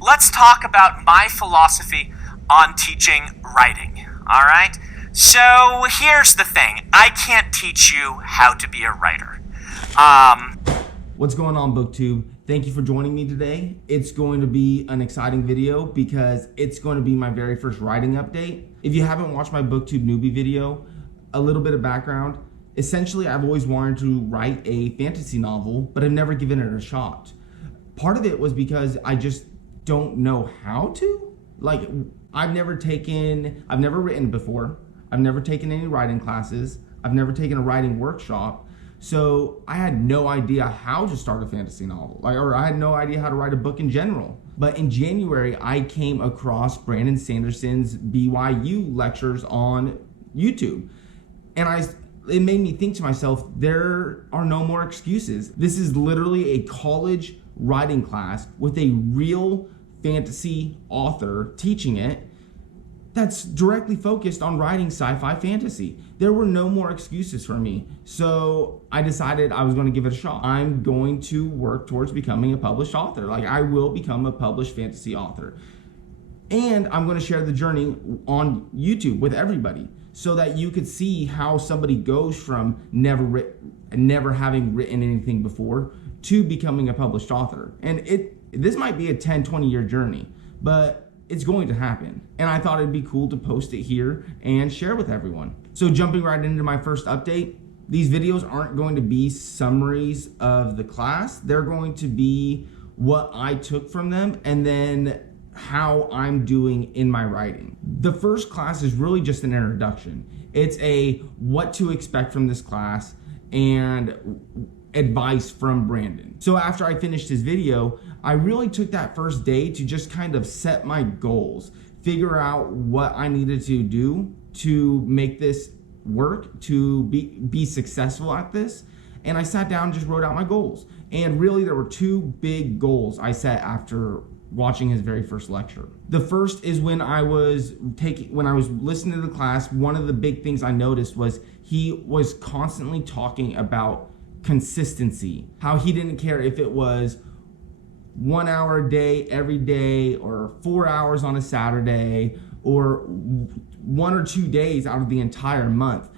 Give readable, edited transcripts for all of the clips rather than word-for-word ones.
let's talk about my philosophy on teaching writing. All right? So here's the thing. I can't teach you how to be a writer. What's going on, BookTube? Thank you for joining me today. It's going to be an exciting video because it's going to be my very first writing update. If you haven't watched my BookTube newbie video, a little bit of background. Essentially, I've always wanted to write a fantasy novel, but I've never given it a shot. Part of it was because I just don't know how to. Like, I've never written before. I've never taken any writing classes. I've never taken a writing workshop. So I had no idea how to start a fantasy novel, or I had no idea how to write a book in general. But in January, I came across Brandon Sanderson's BYU lectures on YouTube. And it made me think to myself, there are no more excuses. This is literally a college writing class with a real fantasy author teaching it that's directly focused on writing sci-fi fantasy. There were no more excuses for me. So I decided I was going to give it a shot. I'm going to work towards becoming a published author. I will become a published fantasy author. And I'm going to share the journey on YouTube with everybody so that you could see how somebody goes from never having written anything before to becoming a published author. And this might be a 10, 20-year journey, but it's going to happen. And I thought it'd be cool to post it here and share with everyone. So jumping right into my first update, these videos aren't going to be summaries of the class. They're going to be what I took from them and then how I'm doing in my writing. The first class is really just an introduction. It's a what to expect from this class and advice from Brandon. So after I finished his video, I really took that first day to just kind of set my goals, figure out what I needed to do to make this work, to be successful at this. And I sat down and just wrote out my goals. And really there were two big goals I set after watching his very first lecture. The first is when I was listening to the class, one of the big things I noticed was he was constantly talking about consistency, how he didn't care if it was 1 hour a day every day or 4 hours on a Saturday or 1 or 2 days out of the entire month.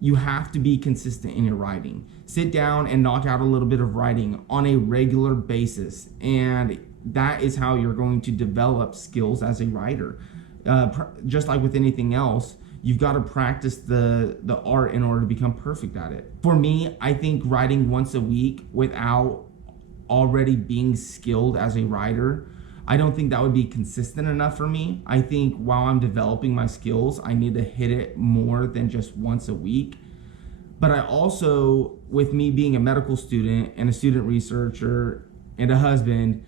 You have to be consistent in your writing. Sit down and knock out a little bit of writing on a regular basis, and that is how you're going to develop skills as a writer. Just like with anything else, you've got to practice the art in order to become perfect at it. For me, I think writing once a week without already being skilled as a writer, I don't think that would be consistent enough for me. I think while I'm developing my skills, I need to hit it more than just once a week. But I also, with me being a medical student and a student researcher and a husband,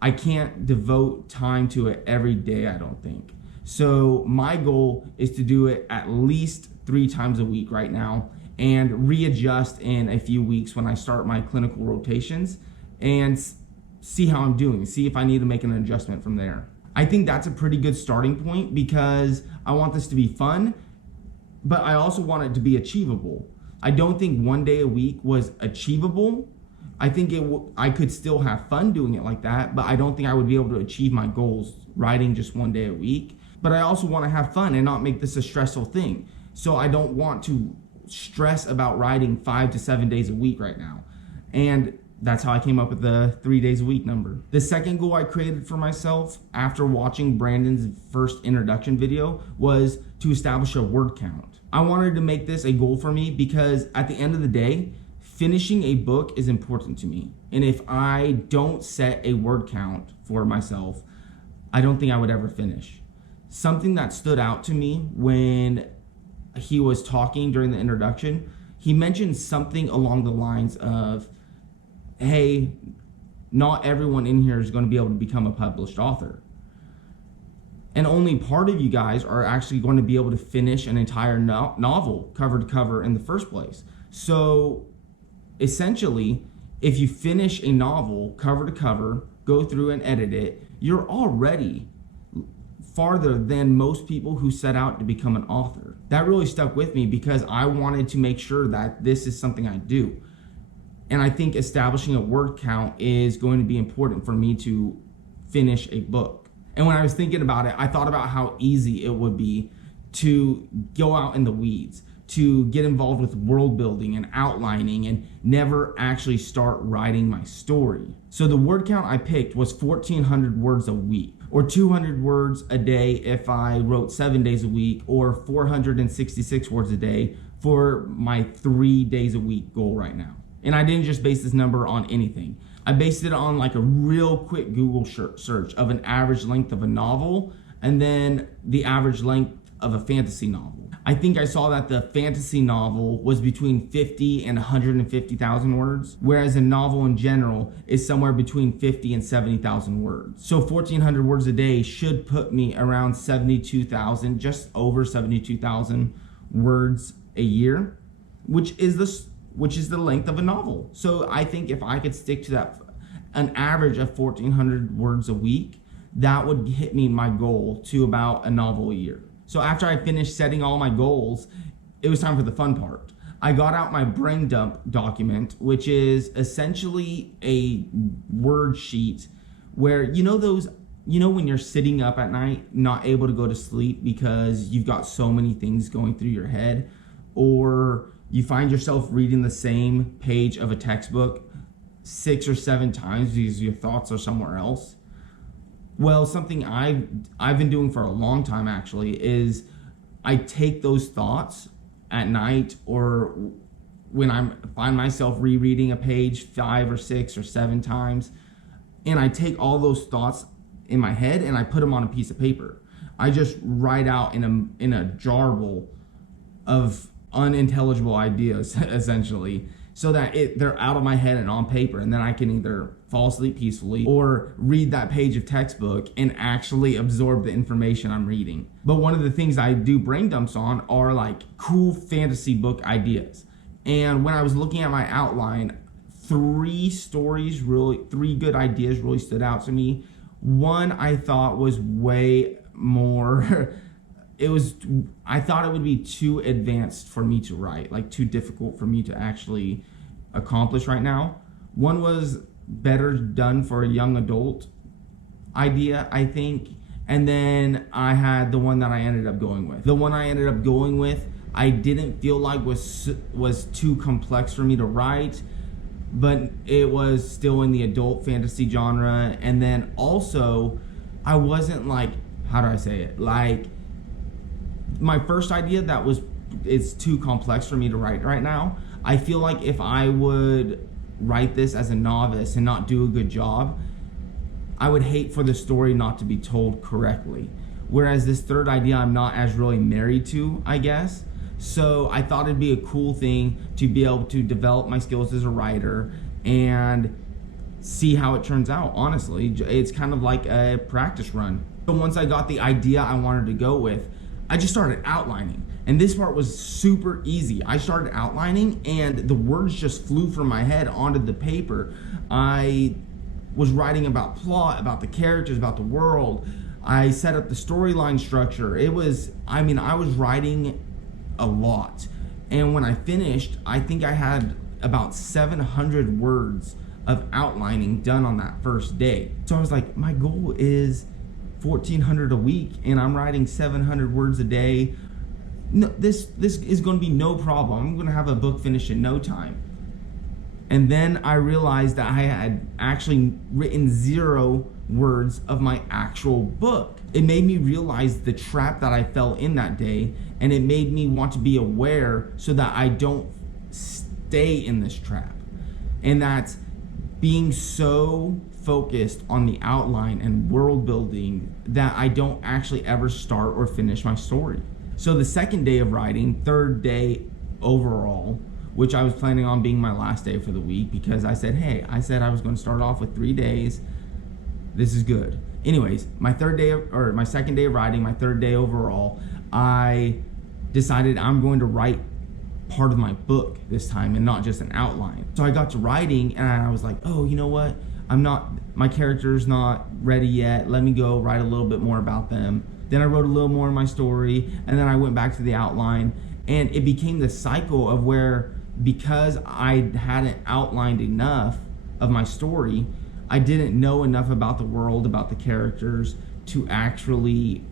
I can't devote time to it every day, I don't think. So my goal is to do it at least 3 times a week right now and readjust in a few weeks when I start my clinical rotations and see how I'm doing, see if I need to make an adjustment from there. I think that's a pretty good starting point because I want this to be fun, but I also want it to be achievable. I don't think 1 day a week was achievable. I think I could still have fun doing it like that, but I don't think I would be able to achieve my goals writing just 1 day a week. But I also want to have fun and not make this a stressful thing. So I don't want to stress about writing 5 to 7 days a week right now. And that's how I came up with the 3 days a week number. The second goal I created for myself after watching Brandon's first introduction video was to establish a word count. I wanted to make this a goal for me because at the end of the day, finishing a book is important to me. And if I don't set a word count for myself, I don't think I would ever finish. Something that stood out to me when he was talking during the introduction, he mentioned something along the lines of, hey, not everyone in here is going to be able to become a published author. And only part of you guys are actually going to be able to finish an entire novel cover to cover in the first place. So essentially, if you finish a novel cover to cover, go through and edit it, you're already farther than most people who set out to become an author. That really stuck with me because I wanted to make sure that this is something I do. And I think establishing a word count is going to be important for me to finish a book. And when I was thinking about it, I thought about how easy it would be to go out in the weeds, to get involved with world building and outlining and never actually start writing my story. So the word count I picked was 1,400 words a week, or 200 words a day if I wrote 7 days a week, or 466 words a day for my 3 days a week goal right now. And I didn't just base this number on anything. I based it on like a real quick Google search of an average length of a novel and then the average length of a fantasy novel. I think I saw that the fantasy novel was between 50 and 150,000 words, whereas a novel in general is somewhere between 50 and 70,000 words. So 1,400 words a day should put me around 72,000, just over 72,000 words a year, which is the length of a novel. So I think if I could stick to that, an average of 1,400 words a week, that would hit me my goal to about a novel a year. So after I finished setting all my goals, it was time for the fun part. I got out my brain dump document, which is essentially a word sheet where, when you're sitting up at night, not able to go to sleep because you've got so many things going through your head, or you find yourself reading the same page of a textbook 6 or 7 times because your thoughts are somewhere else. Well, something I've been doing for a long time actually is I take those thoughts at night or when I find myself rereading a page 5 or 6 or 7 times, and I take all those thoughts in my head and I put them on a piece of paper. I just write out in a jarble of unintelligible ideas essentially, so that they're out of my head and on paper, and then I can either fall asleep peacefully or read that page of textbook and actually absorb the information I'm reading. But one of the things I do brain dumps on are like cool fantasy book ideas. And when I was looking at my outline, 3 good ideas really stood out to me. One I thought was way more I thought it would be too advanced for me to write, like too difficult for me to actually accomplish right now. One was better done for a young adult idea, I think. And then I had the one that I ended up going with. The one I ended up going with, I didn't feel like was too complex for me to write, but it was still in the adult fantasy genre. And then also, I wasn't like, how do I say it? Like, my first idea it's too complex for me to write right now. I feel like if I would write this as a novice and not do a good job, I would hate for the story not to be told correctly. Whereas this third idea, I'm not as really married to, I guess. So I thought it'd be a cool thing to be able to develop my skills as a writer and see how it turns out. Honestly, it's kind of like a practice run. So once I got the idea I wanted to go with, I just started outlining. And this part was super easy. I started outlining and the words just flew from my head onto the paper. I was writing about plot, about the characters, about the world. I set up the storyline structure. I was writing a lot. And when I finished, I think I had about 700 words of outlining done on that first day. So I was like, my goal is 1,400 a week and I'm writing 700 words a day. No, this is going to be no problem. I'm going to have a book finished in no time. And then I realized that I had actually written 0 words of my actual book. It made me realize the trap that I fell in that day, and it made me want to be aware so that I don't stay in this trap. And that's being so focused on the outline and world building that I don't actually ever start or finish my story. So the second day of writing, third day overall, which I was planning on being my last day for the week because I said I was going to start off with 3 days. This is good. Anyways, my second day of writing, my third day overall, I decided I'm going to write part of my book this time and not just an outline. So I got to writing and I was like, oh, you know what? My character's not ready yet. Let me go write a little bit more about them. Then I wrote a little more of my story and then I went back to the outline, and it became the cycle of where, because I hadn't outlined enough of my story, I didn't know enough about the world, about the characters to actually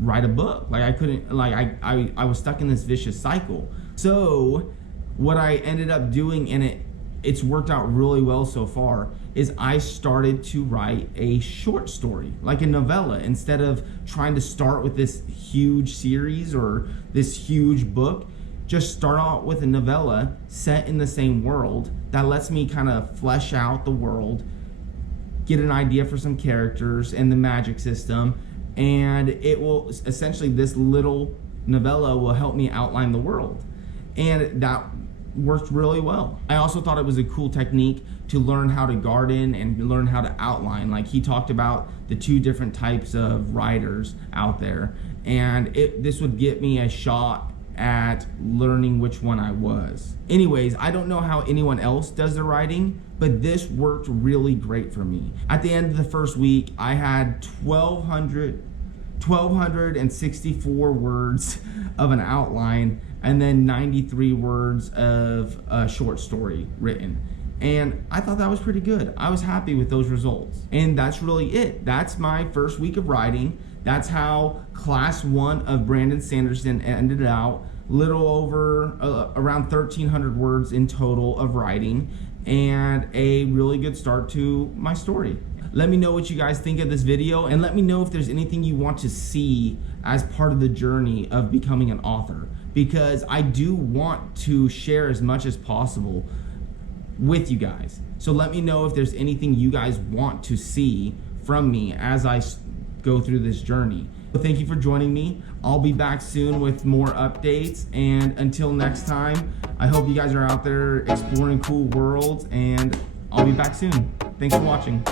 write a book. Like I couldn't, like I was stuck in this vicious cycle. So what I ended up doing, and it's worked out really well so far, is I started to write a short story, like a novella, instead of trying to start with this huge series or this huge book. Just start out with a novella set in the same world that lets me kind of flesh out the world, get an idea for some characters and the magic system, and it will essentially, this little novella will help me outline the world. And that worked really well. I also thought it was a cool technique to learn how to garden and learn how to outline. Like he talked about the 2 different types of writers out there, and this would get me a shot at learning which one I was. Anyways, I don't know how anyone else does their writing, but this worked really great for me. At the end of the first week, I had 1,264 words of an outline and then 93 words of a short story written. And I thought that was pretty good. I was happy with those results. And that's really it. That's my first week of writing. That's how class 1 of Brandon Sanderson ended out. Little over around 1,300 words in total of writing, and a really good start to my story. Let me know what you guys think of this video, and let me know if there's anything you want to see as part of the journey of becoming an author, because I do want to share as much as possible with you guys. So let me know if there's anything you guys want to see from me as I go through this journey. So thank you for joining me. I'll be back soon with more updates, and until next time, I hope you guys are out there exploring cool worlds, and I'll be back soon. Thanks for watching.